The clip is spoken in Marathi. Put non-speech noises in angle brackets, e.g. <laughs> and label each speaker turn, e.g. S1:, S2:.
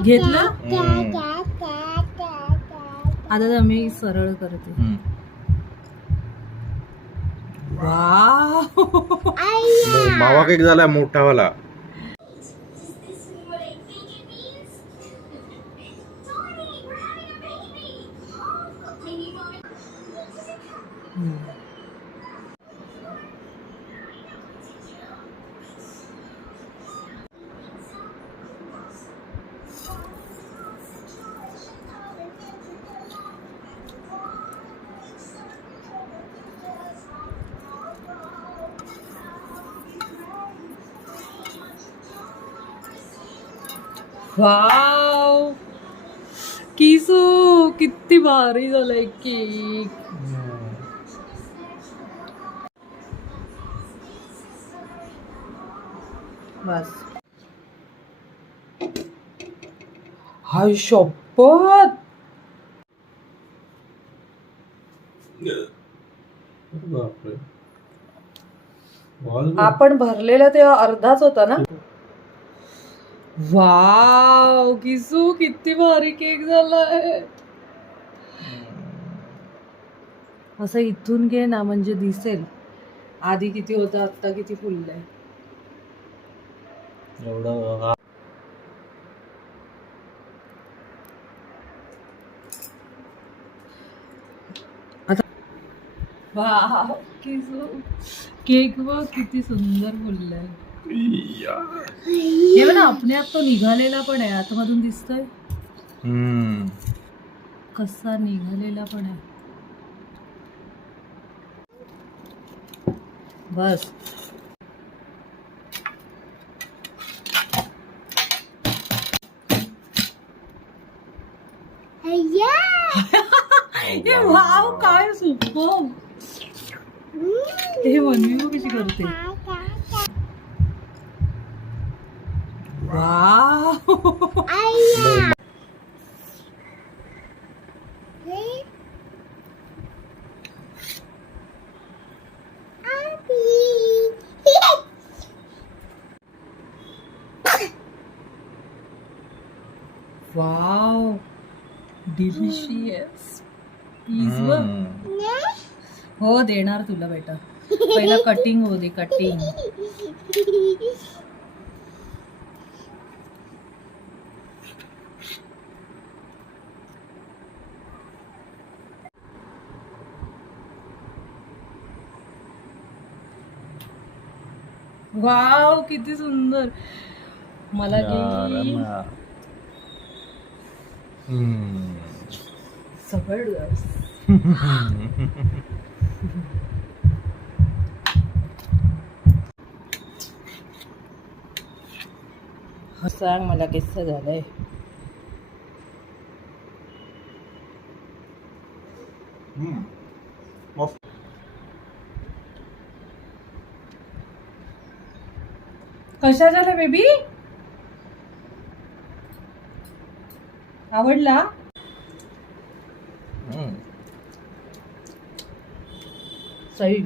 S1: घेतलं?
S2: हम्म.
S1: आता तर मी सरळ करते.
S2: हम्म.
S1: वाव.
S2: मो- मावा केक झाला मोठावाला.
S1: वाव. किसू किती भारी झालाय केक. बस. हाय शपथ. आपण भरलेला तेव्हा अर्धाच होता ना? वाव किसू किती भारी केक झालाय. असं इथून घे ना म्हणजे दिसेल. आधी किती होतं आता किती फुललंय.
S2: एवढं
S1: वाव किसू. केक बघ किती सुंदर फुललाय. हे बघ ना आपल्या आप तो निघालेला पण आहे आतमधून दिसतोय.
S2: हम्म.
S1: कसा निघालेला पण आहे. बस. हे वाव काय सुपर. हे मनवी कशी करते. वाव वाव डिलिशियस प्लीज बघ
S2: हम्म.
S1: हो देणार तुला बेटा. पहिला कटिंग हो दे कटिंग <laughs> वाव किती सुंदर. मला. जबरदस्त <laughs> सांग मला किस्सा झालंय.
S2: हम्म.
S1: कशा झाल्या बेबी? आवडला. सही